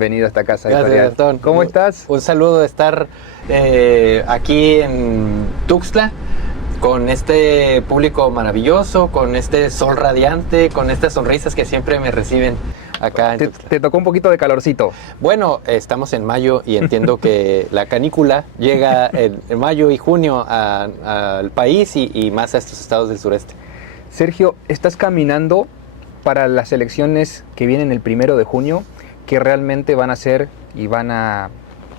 bienvenido a esta casa Gracias, editorial. Gastón. ¿Cómo estás? Un saludo de estar aquí en Tuxtla, con este público maravilloso, con este sol radiante, con estas sonrisas que siempre me reciben acá en Tuxtla. Te tocó un poquito de calorcito. Bueno, estamos en mayo y entiendo que la canícula llega en mayo y junio al país y más a estos estados del sureste. Sergio, estás caminando para las elecciones que vienen el 1 de junio, que realmente van a ser y van a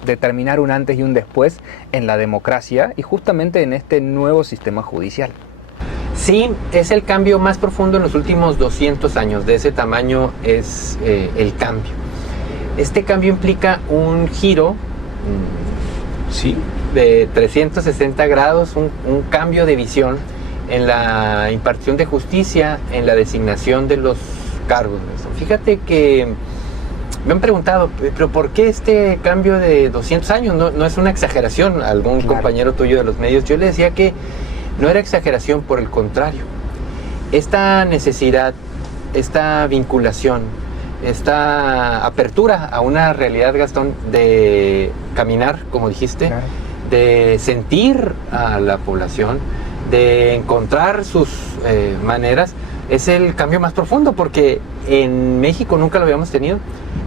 determinar un antes y un después en la democracia y justamente en este nuevo sistema judicial. Sí, es el cambio más profundo en los últimos 200 años. De ese tamaño es el cambio. Este cambio implica un giro de 360 grados, un cambio de visión en la impartición de justicia, en la designación de los cargos. Fíjate que me han preguntado, pero ¿por qué este cambio de 200 años? No es una exageración. Algún compañero tuyo de los medios, yo le decía que no era exageración, por el contrario. Esta necesidad, esta vinculación, esta apertura a una realidad, Gastón, de caminar, como dijiste, de sentir a la población, de encontrar sus maneras, es el cambio más profundo, porque en México nunca lo habíamos tenido,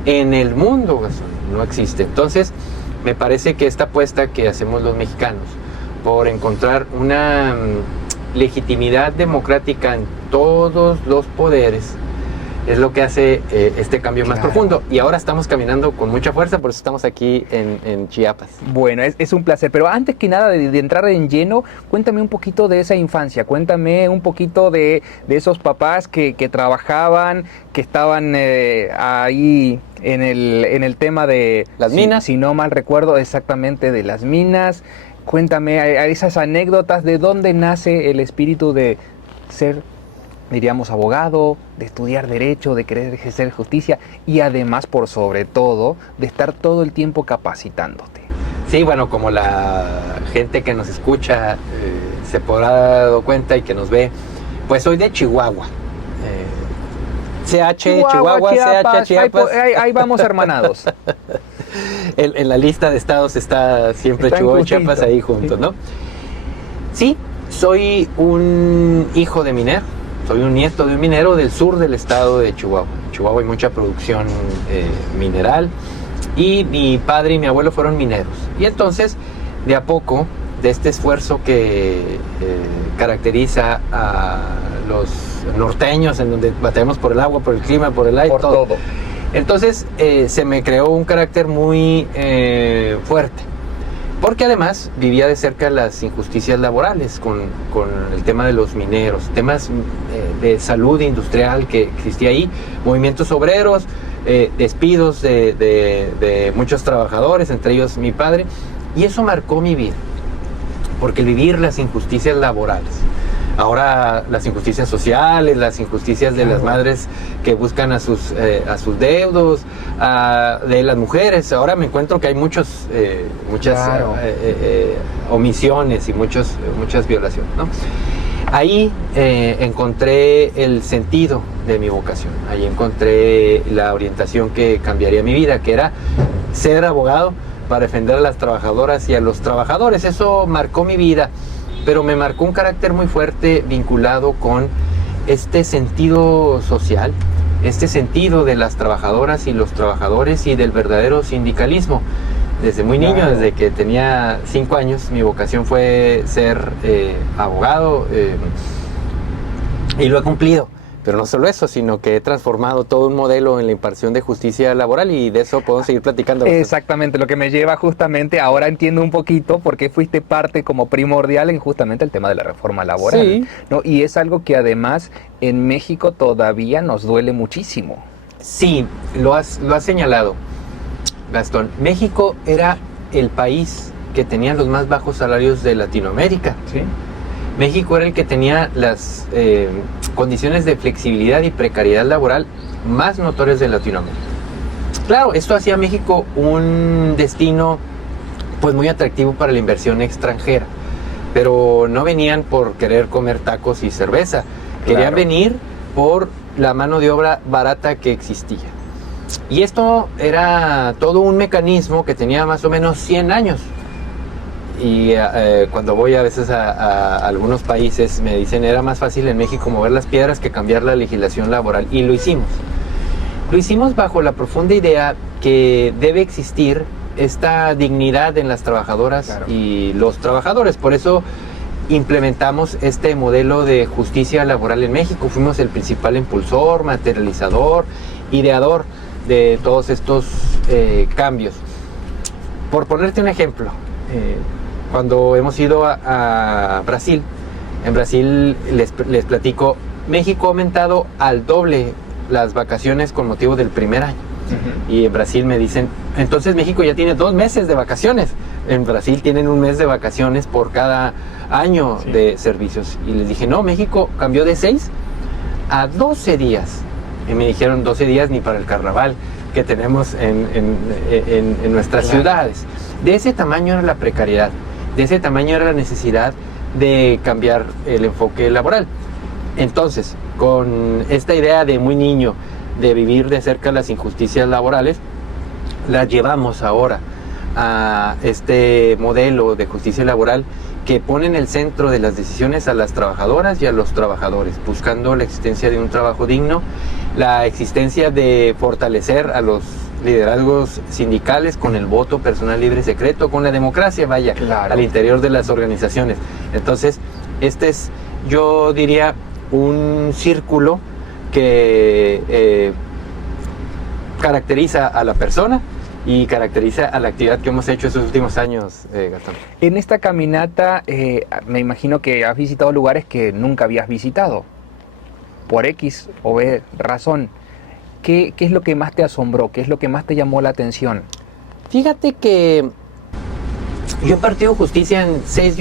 en el mundo, Gastón, no existe. Entonces, me parece que esta apuesta que hacemos los mexicanos por encontrar una legitimidad democrática en todos los poderes es lo que hace este cambio más profundo. Y ahora estamos caminando con mucha fuerza, por eso estamos aquí en Chiapas. Bueno, es un placer. Pero antes que nada de entrar en lleno, cuéntame un poquito de esa infancia. Cuéntame un poquito de esos papás que trabajaban, que estaban ahí en el tema de las minas. Si no mal recuerdo, exactamente, de las minas. Cuéntame esas anécdotas, de dónde nace el espíritu de ser, diríamos, abogado, de estudiar derecho, de querer ejercer justicia y además, por sobre todo, de estar todo el tiempo capacitándote. Sí, bueno, como la gente que nos escucha se podrá haber dado cuenta y que nos ve, pues soy de Chihuahua. Chihuahua, Chiapas. Ahí vamos hermanados. En la lista de estados está siempre Chihuahua y Chiapas ahí juntos, ¿no? Sí, soy un hijo de minero. Soy un nieto de un minero del sur del estado de Chihuahua. En Chihuahua hay mucha producción mineral y mi padre y mi abuelo fueron mineros. Y entonces, de a poco, de este esfuerzo que caracteriza a los norteños, en donde batallamos por el agua, por el clima, por el aire, por todo. Entonces, se me creó un carácter muy fuerte. Porque además vivía de cerca las injusticias laborales con el tema de los mineros, temas de salud industrial que existía ahí, movimientos obreros, despidos de muchos trabajadores, entre ellos mi padre, y eso marcó mi vida, porque vivir las injusticias laborales, ahora las injusticias sociales, las injusticias de las madres que buscan a sus deudos, de las mujeres. Ahora me encuentro que hay muchas omisiones y muchas violaciones, ¿no? Ahí encontré el sentido de mi vocación. Ahí encontré la orientación que cambiaría mi vida, que era ser abogado para defender a las trabajadoras y a los trabajadores. Eso marcó mi vida, pero me marcó un carácter muy fuerte vinculado con este sentido social, este sentido de las trabajadoras y los trabajadores y del verdadero sindicalismo. Desde muy niño, desde que tenía 5 años, mi vocación fue ser abogado y lo he cumplido. Pero no solo eso, sino que he transformado todo un modelo en la impartición de justicia laboral y de eso podemos seguir platicando. Exactamente, lo que me lleva justamente, ahora entiendo un poquito por qué fuiste parte como primordial en justamente el tema de la reforma laboral. Sí. ¿No? Y es algo que además en México todavía nos duele muchísimo. Sí, lo has señalado, Gastón. México era el país que tenía los más bajos salarios de Latinoamérica. Sí. México era el que tenía las condiciones de flexibilidad y precariedad laboral más notorias de Latinoamérica. Claro, esto hacía a México un destino pues muy atractivo para la inversión extranjera, pero no venían por querer comer tacos y cerveza, querían venir por la mano de obra barata que existía. Y esto era todo un mecanismo que tenía más o menos 100 años. Y cuando voy a veces a algunos países me dicen era más fácil en México mover las piedras que cambiar la legislación laboral. Y lo hicimos. Lo hicimos bajo la profunda idea que debe existir esta dignidad en las trabajadoras Claro. y los trabajadores. Por eso implementamos este modelo de justicia laboral en México. Fuimos el principal impulsor, materializador, ideador de todos estos cambios. Por ponerte un ejemplo, cuando hemos ido a Brasil, en Brasil les platico, México ha aumentado al doble las vacaciones con motivo del primer año. Y en Brasil me dicen, entonces México ya tiene 2 meses de vacaciones. En Brasil tienen 1 mes de vacaciones por cada año de servicios. Y les dije, no, México cambió de 6 a 12 días. Y me dijeron 12 días ni para el carnaval que tenemos en nuestras ciudades. De ese tamaño era la precariedad, de ese tamaño era la necesidad de cambiar el enfoque laboral. Entonces, con esta idea de muy niño, de vivir de cerca las injusticias laborales, las llevamos ahora a este modelo de justicia laboral que pone en el centro de las decisiones a las trabajadoras y a los trabajadores, buscando la existencia de un trabajo digno, la existencia de fortalecer a los liderazgos sindicales con el voto personal libre y secreto, con la democracia, vaya, Claro. al interior de las organizaciones. Entonces, este es, yo diría, un círculo que caracteriza a la persona y caracteriza a la actividad que hemos hecho estos últimos años, Gastón. En esta caminata me imagino que has visitado lugares que nunca habías visitado, por X o B razón. ¿Qué es lo que más te asombró? ¿Qué es lo que más te llamó la atención? Fíjate que yo he impartido justicia en 6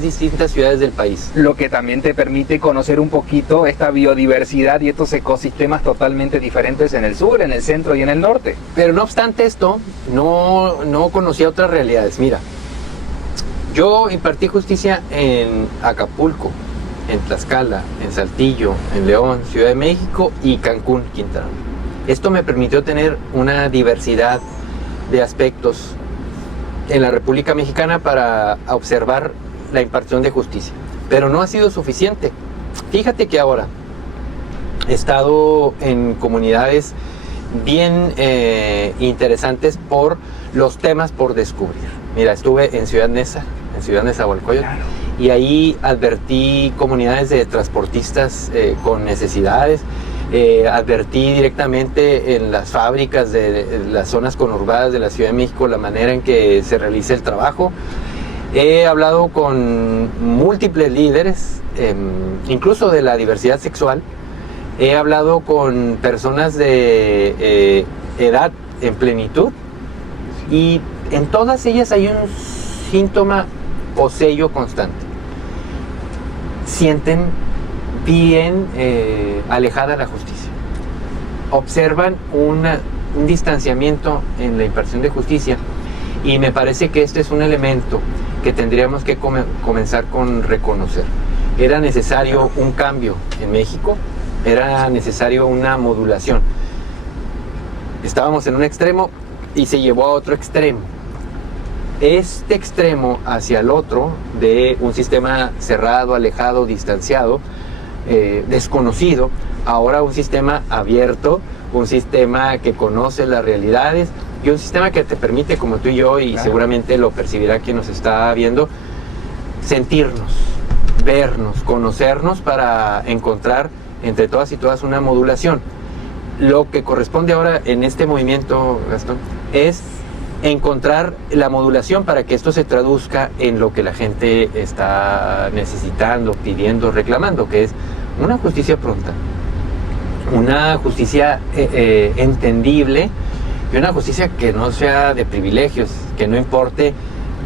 distintas ciudades del país. Lo que también te permite conocer un poquito esta biodiversidad y estos ecosistemas totalmente diferentes en el sur, en el centro y en el norte. Pero no obstante esto, no conocía otras realidades. Mira, yo impartí justicia en Acapulco, en Tlaxcala, en Saltillo, en León, Ciudad de México y Cancún, Quintana Roo. Esto me permitió tener una diversidad de aspectos en la República Mexicana para observar la impartición de justicia. Pero no ha sido suficiente. Fíjate que ahora he estado en comunidades bien interesantes por los temas por descubrir. Mira, estuve en Ciudad Neza, Nezahualcóyotl, Claro. y ahí advertí comunidades de transportistas con necesidades. Advertí directamente en las fábricas de las zonas conurbadas de la Ciudad de México la manera en que se realiza el trabajo. He hablado con múltiples líderes, incluso de la diversidad sexual. He hablado con personas de edad en plenitud, y en todas ellas hay un síntoma o sello constante. Sienten bien alejada la justicia. Observan un distanciamiento en la impartición de justicia, y me parece que este es un elemento que tendríamos que comenzar con reconocer. Era necesario un cambio en México, era necesario una modulación. Estábamos en un extremo y se llevó a otro extremo. Este extremo hacia el otro, de un sistema cerrado, alejado, distanciado, desconocido, ahora un sistema abierto, un sistema que conoce las realidades y un sistema que te permite, como tú y yo, y Claro. seguramente lo percibirá quien nos está viendo, sentirnos, vernos, conocernos para encontrar entre todas y todas una modulación. Lo que corresponde ahora en este movimiento, Gastón, es encontrar la modulación para que esto se traduzca en lo que la gente está necesitando, pidiendo, reclamando, que es una justicia pronta, una justicia entendible, y una justicia que no sea de privilegios, que no importe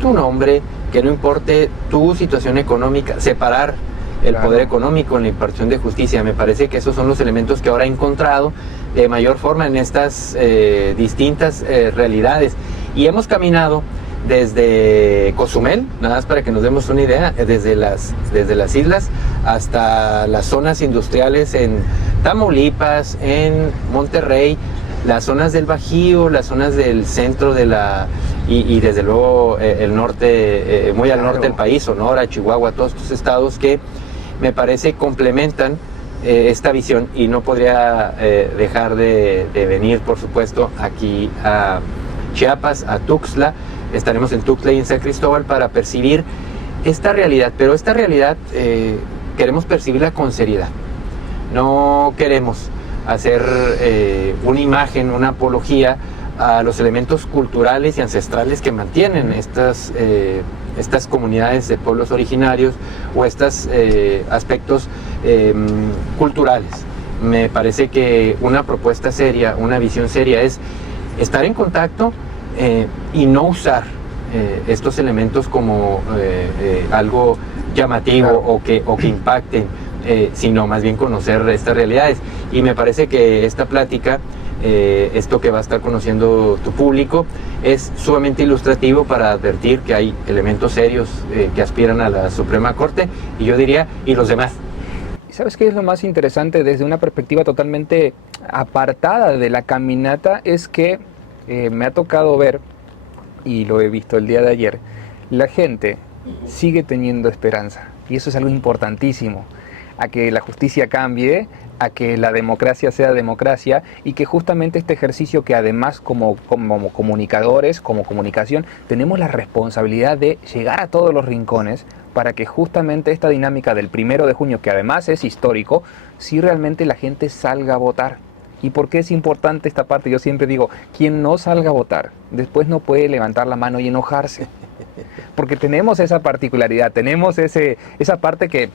tu nombre, que no importe tu situación económica, separar el Claro. poder económico en la impartición de justicia. Me parece que esos son los elementos que ahora he encontrado de mayor forma en estas distintas realidades. Y hemos caminado desde Cozumel, nada más para que nos demos una idea, desde las islas hasta las zonas industriales en Tamaulipas, en Monterrey, las zonas del Bajío, las zonas del centro de y desde luego el norte, muy al norte del país, Sonora, Chihuahua, todos estos estados que me parece complementan esta visión, y no podría dejar de venir, por supuesto, aquí a Chiapas, a Tuxtla. Estaremos en Tuxtla y en San Cristóbal para percibir esta realidad, pero esta realidad queremos percibirla con seriedad. No queremos hacer una imagen, una apología a los elementos culturales y ancestrales que mantienen estas comunidades de pueblos originarios, o estos aspectos culturales. Me parece que una propuesta seria, una visión seria, es estar en contacto y no usar estos elementos como algo llamativo, claro, o que impacten, sino más bien conocer estas realidades. Y me parece que esta plática, esto que va a estar conociendo tu público, es sumamente ilustrativo para advertir que hay elementos serios que aspiran a la Suprema Corte, y yo diría, y los demás. ¿Sabes qué es lo más interesante desde una perspectiva totalmente apartada de la caminata? Es que me ha tocado ver, y lo he visto el día de ayer, la gente sigue teniendo esperanza, y eso es algo importantísimo, a que la justicia cambie, a que la democracia sea democracia, y que justamente este ejercicio que además como comunicadores, como comunicación, tenemos la responsabilidad de llegar a todos los rincones para que justamente esta dinámica del 1 de junio, que además es histórico, si realmente la gente salga a votar. ¿Y por qué es importante esta parte? Yo siempre digo, quien no salga a votar, después no puede levantar la mano y enojarse. Porque tenemos esa particularidad, tenemos esa parte que,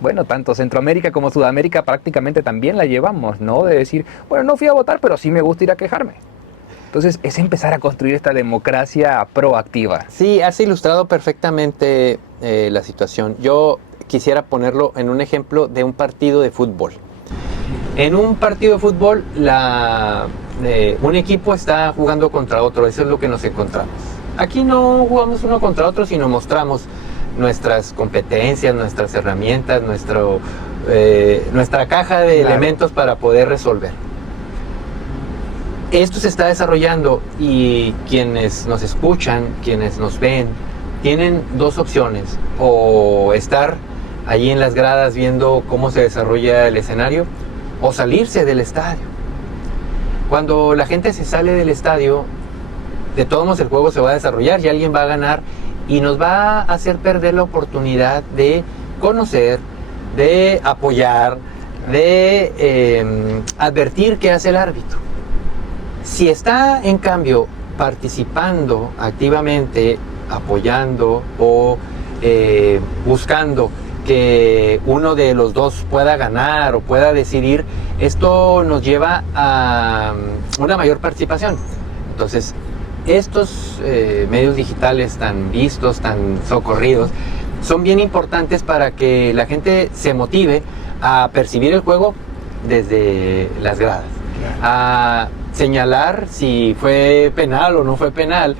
bueno, tanto Centroamérica como Sudamérica prácticamente también la llevamos, ¿no? De decir, bueno, no fui a votar, pero sí me gusta ir a quejarme. Entonces, es empezar a construir esta democracia proactiva. Sí, has ilustrado perfectamente la situación. Yo quisiera ponerlo en un ejemplo de un partido de fútbol. En un partido de fútbol, un equipo está jugando contra otro, eso es lo que nos encontramos. Aquí no jugamos uno contra otro, sino mostramos nuestras competencias, nuestras herramientas, nuestra caja de elementos para poder resolver. Esto se está desarrollando, y quienes nos escuchan, quienes nos ven, tienen dos opciones: o estar allí en las gradas viendo cómo se desarrolla el escenario, o salirse del estadio. Cuando la gente se sale del estadio, de todos modos el juego se va a desarrollar y alguien va a ganar, y nos va a hacer perder la oportunidad de conocer, de apoyar, de advertir qué hace el árbitro. Si está, en cambio, participando activamente, apoyando o buscando que uno de los dos pueda ganar o pueda decidir, esto nos lleva a una mayor participación. Entonces, estos medios digitales tan vistos, tan socorridos, son bien importantes para que la gente se motive a percibir el juego desde las gradas, a señalar si fue penal o no fue penal,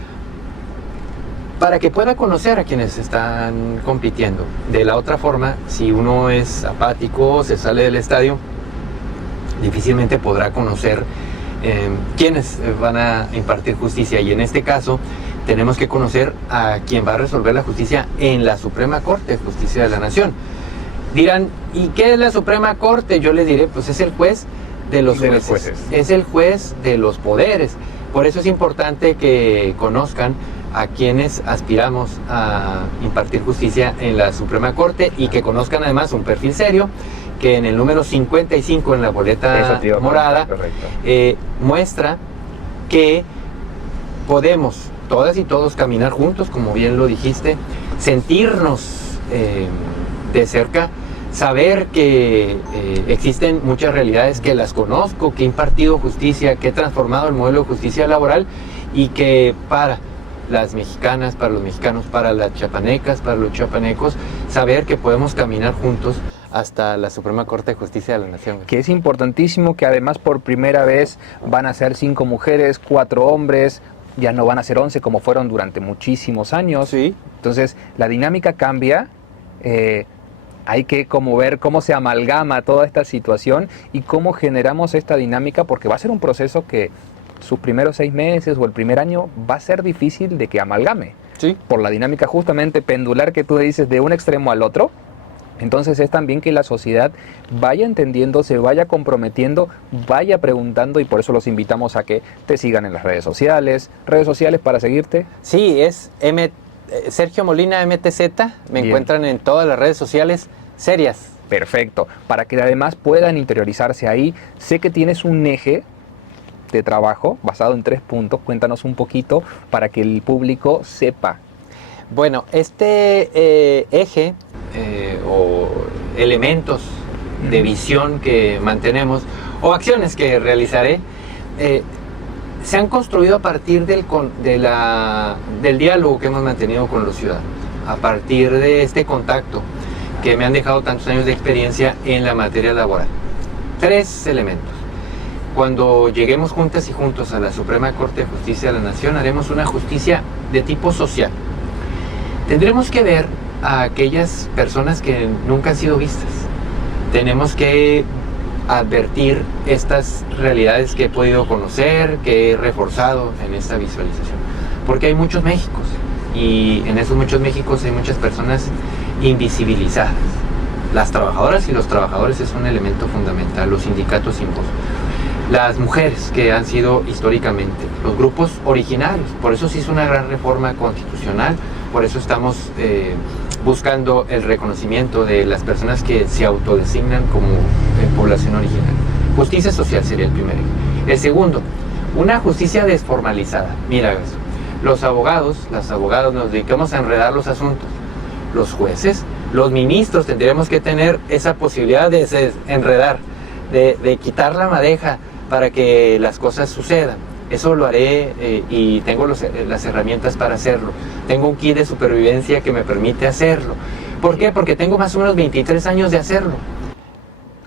para que pueda conocer a quienes están compitiendo. De la otra forma, si uno es apático, se sale del estadio, difícilmente podrá conocer quiénes van a impartir justicia, y en este caso tenemos que conocer a quien va a resolver la justicia en la Suprema Corte de Justicia de la Nación. Dirán, ¿y qué es la Suprema Corte? Yo les diré, pues es el juez de los jueces, es el juez de los poderes. Por eso es importante que conozcan a quienes aspiramos a impartir justicia en la Suprema Corte, y que conozcan además un perfil serio, que en el número 55 en la boleta morada muestra que podemos todas y todos caminar juntos, como bien lo dijiste, sentirnos de cerca, saber que existen muchas realidades, que las conozco, que he impartido justicia, que he transformado el modelo de justicia laboral, y que para las mexicanas, para los mexicanos, para las chiapanecas, para los chiapanecos, saber que podemos caminar juntos hasta la Suprema Corte de Justicia de la Nación. Que es importantísimo, que además por primera vez van a ser 5 mujeres, 4 hombres, ya no van a ser 11 como fueron durante muchísimos años. Sí. Entonces la dinámica cambia. hay que como ver cómo se amalgama toda esta situación y cómo generamos esta dinámica, porque va a ser un proceso que sus primeros 6 meses o el primer año va a ser difícil de que amalgame. Sí. Por la dinámica justamente pendular que tú dices de un extremo al otro. Entonces es también que la sociedad vaya entendiendo, se vaya comprometiendo, vaya preguntando, y por eso los invitamos a que te sigan en las redes sociales para seguirte. Sí, es Sergio Molina MTZ, me Bien. encuentran en todas las redes sociales serias. Perfecto, para que además puedan interiorizarse ahí. Sé que tienes un eje de trabajo basado en 3 puntos, cuéntanos un poquito para que el público sepa. Bueno, este eje o elementos de visión que mantenemos o acciones que realizaré se han construido a partir del diálogo que hemos mantenido con los ciudadanos, a partir de este contacto que me han dejado tantos años de experiencia en la materia laboral. 3 elementos. Cuando lleguemos juntas y juntos a la Suprema Corte de Justicia de la Nación, haremos una justicia de tipo social. Tendremos que ver a aquellas personas que nunca han sido vistas. Tenemos que advertir estas realidades que he podido conocer, que he reforzado en esta visualización. Porque hay muchos Méxicos, y en esos muchos Méxicos hay muchas personas invisibilizadas. Las trabajadoras y los trabajadores es un elemento fundamental, los sindicatos sin voz. Las mujeres, que han sido históricamente los grupos originarios. Por eso se hizo una gran reforma constitucional, por eso estamos buscando el reconocimiento de las personas que se autodesignan como población original. Justicia social sería el primero. El segundo, una justicia desformalizada. Mira eso. Los abogados, las abogadas nos dedicamos a enredar los asuntos. Los jueces, los ministros tendremos que tener esa posibilidad de enredar, de quitar la madeja para que las cosas sucedan. Eso lo haré y tengo las herramientas para hacerlo. Tengo un kit de supervivencia que me permite hacerlo. ¿Por qué? Porque tengo más o menos 23 años de hacerlo.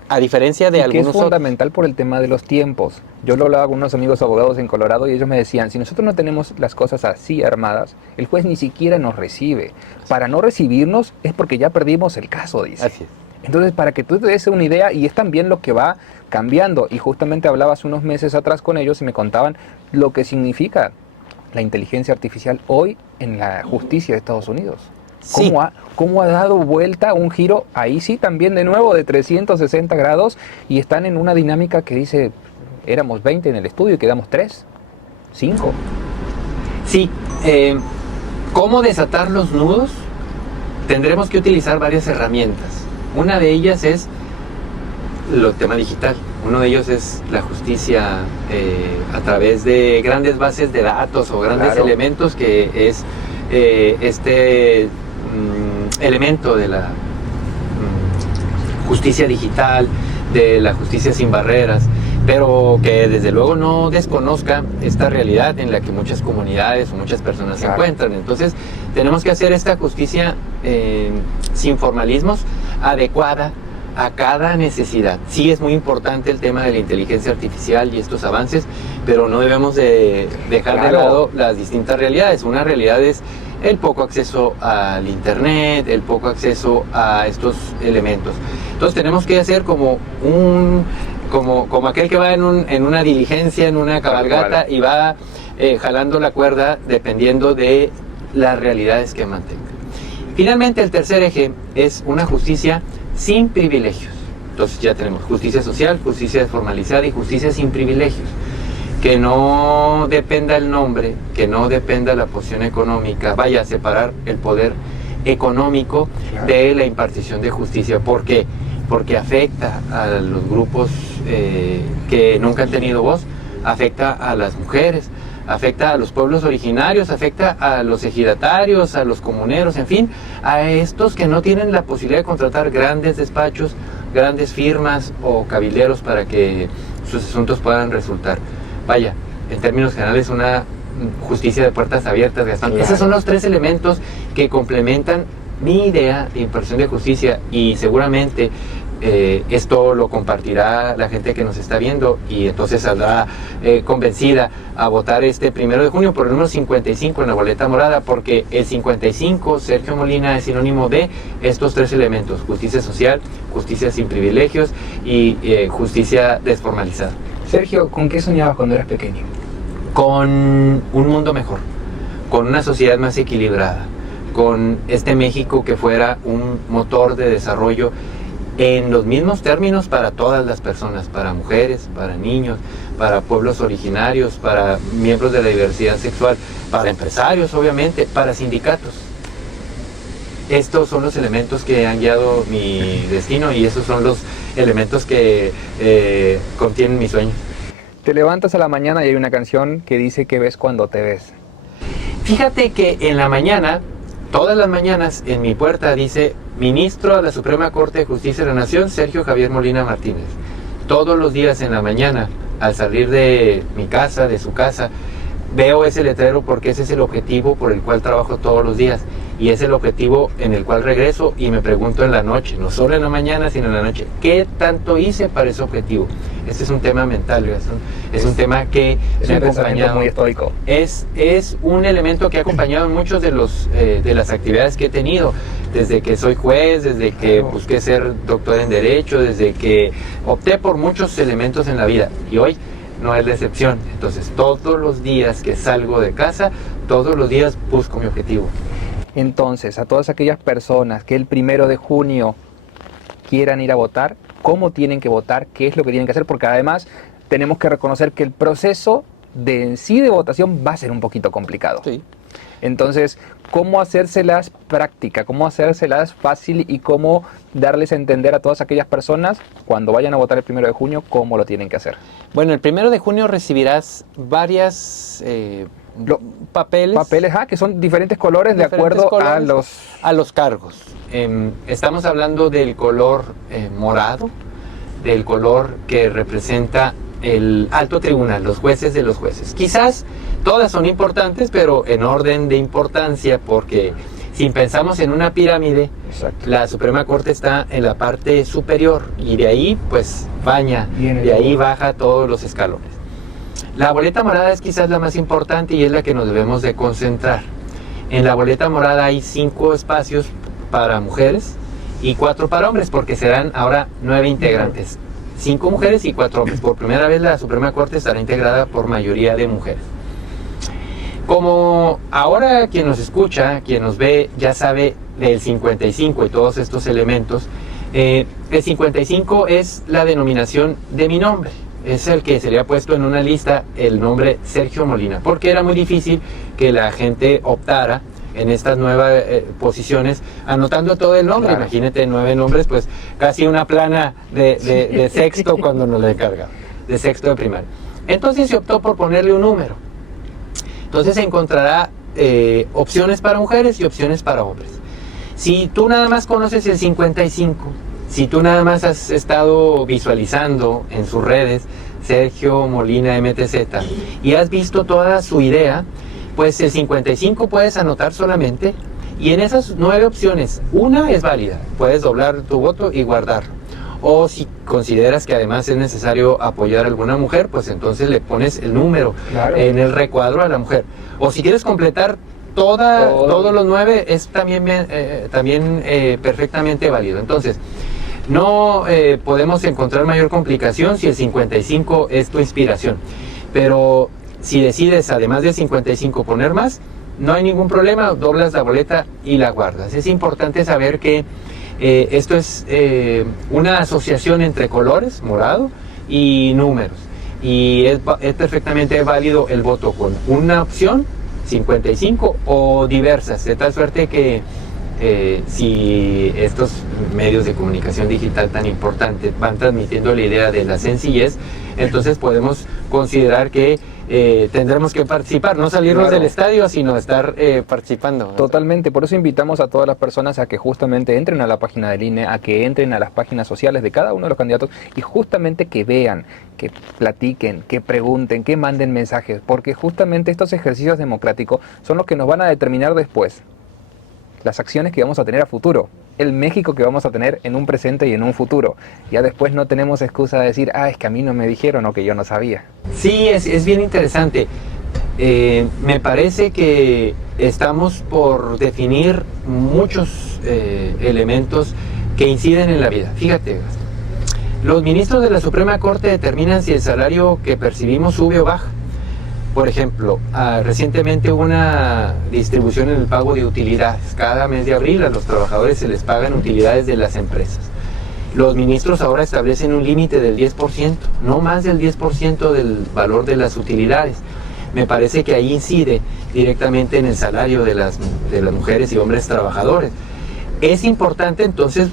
A diferencia de algunos que es fundamental por el tema de los tiempos. Yo lo hablaba con unos amigos abogados en Colorado y ellos me decían, si nosotros no tenemos las cosas así armadas, el juez ni siquiera nos recibe. Para no recibirnos es porque ya perdimos el caso, dice. Así es. Entonces, para que tú te des una idea, y es también lo que va cambiando, y justamente hablaba hace unos meses atrás con ellos y me contaban lo que significa la inteligencia artificial hoy en la justicia de Estados Unidos. Sí. ¿Cómo ha dado vuelta un giro, ahí sí también de nuevo, de 360 grados, y están en una dinámica que dice, éramos 20 en el estudio y quedamos 3, 5. Sí, ¿cómo desatar los nudos? Tendremos que utilizar varias herramientas. Una de ellas es el tema digital. Uno de ellos es la justicia a través de grandes bases de datos o grandes elementos, que es este elemento de la justicia digital, de la justicia sin barreras, pero que desde luego no desconozca esta realidad en la que muchas comunidades o muchas personas se encuentran. Entonces tenemos que hacer esta justicia sin formalismos, adecuada a cada necesidad. Sí es muy importante el tema de la inteligencia artificial y estos avances, pero no debemos de dejar de lado las distintas realidades. Una realidad es el poco acceso al internet, el poco acceso a estos elementos. Entonces tenemos que hacer como aquel que va en una diligencia, en una cabalgata, y va jalando la cuerda dependiendo de las realidades que mantenga. Finalmente, el tercer eje es una justicia sin privilegios. Entonces ya tenemos justicia social, justicia desformalizada y justicia sin privilegios. Que no dependa el nombre, que no dependa la posición económica, vaya a separar el poder económico de la impartición de justicia. ¿Por qué? Porque afecta a los grupos que nunca han tenido voz, afecta a las mujeres, afecta a los pueblos originarios, afecta a los ejidatarios, a los comuneros, en fin, a estos que no tienen la posibilidad de contratar grandes despachos, grandes firmas o cabilderos para que sus asuntos puedan resultar. Vaya, en términos generales, una justicia de puertas abiertas, Gastón. Esos son los 3 elementos que complementan mi idea de impartición de justicia, y seguramente esto lo compartirá la gente que nos está viendo y entonces saldrá convencida a votar este 1 de junio por el número 55 en la boleta morada, porque el 55, Sergio Molina, es sinónimo de estos 3 elementos: justicia social, justicia sin privilegios y justicia desformalizada. Sergio, ¿con qué soñabas cuando eras pequeño? Con un mundo mejor, con una sociedad más equilibrada, con este México que fuera un motor de desarrollo en los mismos términos para todas las personas, para mujeres, para niños, para pueblos originarios, para miembros de la diversidad sexual, para empresarios, obviamente, para sindicatos. Estos son los elementos que han guiado mi destino y esos son los elementos que contienen mi sueño. Te levantas a la mañana y hay una canción que dice que ves cuando te ves. Fíjate que en la mañana, todas las mañanas, en mi puerta dice: Ministro a la Suprema Corte de Justicia de la Nación, Sergio Javier Molina Martínez. Todos los días en la mañana, al salir de mi casa, de su casa, veo ese letrero porque ese es el objetivo por el cual trabajo todos los días. Y es el objetivo en el cual regreso y me pregunto en la noche, no solo en la mañana, sino en la noche, ¿qué tanto hice para ese objetivo? Este es un tema mental, es un tema que me ha acompañado. Muy estoico. Es un elemento que ha acompañado en muchos de las actividades que he tenido, desde que soy juez, desde que busqué ser doctor en Derecho, desde que opté por muchos elementos en la vida. Y hoy no es la excepción. Entonces, todos los días que salgo de casa, todos los días busco mi objetivo. Entonces, a todas aquellas personas que el 1 de junio quieran ir a votar, ¿cómo tienen que votar? ¿Qué es lo que tienen que hacer? Porque además tenemos que reconocer que el proceso de en sí de votación va a ser un poquito complicado. Sí. Entonces, ¿cómo hacérselas práctica? ¿Cómo hacérselas fácil? Y cómo darles a entender a todas aquellas personas, cuando vayan a votar el 1 de junio, cómo lo tienen que hacer. Bueno, el 1 de junio recibirás varias papeles. Papeles, que son diferentes colores de acuerdo colores a los cargos. Estamos hablando del color morado, del color que representa el alto tribunal, los jueces de los jueces. Quizás todas son importantes, pero en orden de importancia, porque si pensamos en una pirámide, exacto, la Suprema Corte está en la parte superior y de ahí pues baña, de ahí baja todos los escalones. La boleta morada es quizás la más importante y es la que nos debemos de concentrar. En la boleta morada hay 5 espacios para mujeres y 4 para hombres, porque serán ahora 9 integrantes. 5 mujeres y 4 hombres. Por primera vez la Suprema Corte estará integrada por mayoría de mujeres. Como ahora quien nos escucha, quien nos ve, ya sabe del 55 y todos estos elementos, el 55 es la denominación de mi nombre. Es el que sería puesto en una lista el nombre Sergio Molina, porque era muy difícil que la gente optara en estas nuevas posiciones anotando todo el nombre. Claro. Imagínate 9 nombres, pues casi una plana de sexto cuando nos la encarga, de sexto de primaria. Entonces se optó por ponerle un número. Entonces se encontrará opciones para mujeres y opciones para hombres. Si tú nada más conoces el 55, si tú nada más has estado visualizando en sus redes Sergio Molina MTZ y has visto toda su idea, pues el 55 puedes anotar solamente, y en esas 9 opciones, una es válida, puedes doblar tu voto y guardarlo. O si consideras que además es necesario apoyar a alguna mujer, pues entonces le pones el número, claro, en el recuadro a la mujer. O si quieres completar todos los 9, es también perfectamente válido. Entonces, no podemos encontrar mayor complicación si el 55 es tu inspiración. Pero si decides, además del 55, poner más, no hay ningún problema, doblas la boleta y la guardas. Es importante saber que esto es una asociación entre colores, morado, y números. Y es perfectamente válido el voto con una opción, 55, o diversas, de tal suerte que si estos medios de comunicación digital tan importantes van transmitiendo la idea de la sencillez, entonces podemos considerar que tendremos que participar, no salirnos, claro, del estadio, sino estar participando. Totalmente, por eso invitamos a todas las personas a que justamente entren a la página del INE, a que entren a las páginas sociales de cada uno de los candidatos y justamente que vean, que platiquen, que pregunten, que manden mensajes, porque justamente estos ejercicios democráticos son los que nos van a determinar después las acciones que vamos a tener a futuro. el México que vamos a tener en un presente y en un futuro. Ya después no tenemos excusa de decir, es que a mí no me dijeron o que yo no sabía. Sí, es bien interesante. Me parece que estamos por definir muchos elementos que inciden en la vida. Fíjate, los ministros de la Suprema Corte determinan si el salario que percibimos sube o baja. Por ejemplo, recientemente hubo una distribución en el pago de utilidades. Cada mes de abril a los trabajadores se les pagan utilidades de las empresas. Los ministros ahora establecen un límite del 10%, no más del 10% del valor de las utilidades. Me parece que ahí incide directamente en el salario de las mujeres y hombres trabajadores. Es importante entonces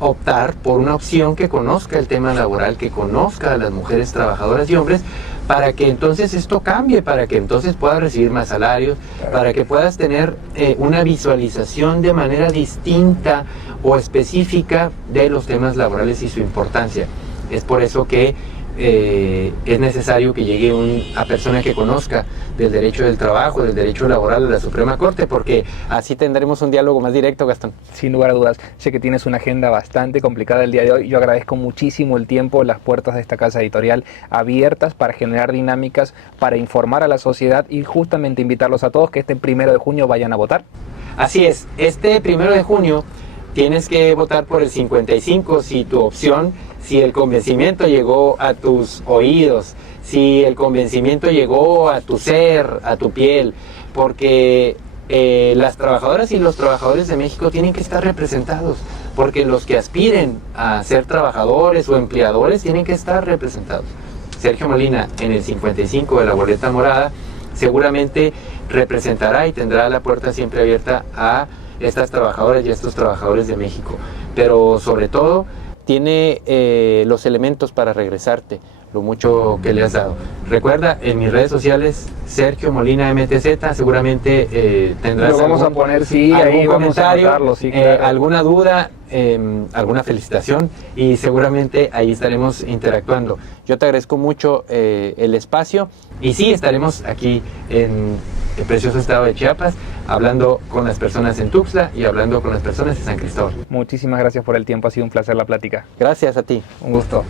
optar por una opción que conozca el tema laboral, que conozca a las mujeres trabajadoras y hombres, para que entonces esto cambie, para que entonces puedas recibir más salarios, para que puedas tener una visualización de manera distinta o específica de los temas laborales y su importancia. Es por eso que es necesario que llegue una persona que conozca del derecho del trabajo, del derecho laboral de la Suprema Corte, porque así tendremos un diálogo más directo, Gastón. Sin lugar a dudas, sé que tienes una agenda bastante complicada el día de hoy. Yo agradezco muchísimo el tiempo, las puertas de esta casa editorial abiertas para generar dinámicas, para informar a la sociedad y justamente invitarlos a todos que este 1 de junio vayan a votar. Así es, este 1 de junio tienes que votar por el 55 si tu opción, si el convencimiento llegó a tus oídos, si el convencimiento llegó a tu ser, a tu piel, porque las trabajadoras y los trabajadores de México tienen que estar representados, porque los que aspiren a ser trabajadores o empleadores tienen que estar representados. Sergio Molina, en el 55 de la boleta morada, seguramente representará y tendrá la puerta siempre abierta a estas trabajadoras y a estos trabajadores de México, pero sobre todo tiene los elementos para regresarte lo mucho que le has dado. Recuerda, en mis redes sociales, Sergio Molina MTZ, seguramente tendrás lo vamos a poner, sí, algún ahí comentario, vamos a anotarlo, sí, claro. alguna duda, alguna felicitación, y seguramente ahí estaremos interactuando. Yo te agradezco mucho el espacio, y sí, estaremos aquí en el precioso estado de Chiapas, hablando con las personas en Tuxtla y hablando con las personas en San Cristóbal. Muchísimas gracias por el tiempo, ha sido un placer la plática. Gracias a ti. Un gusto.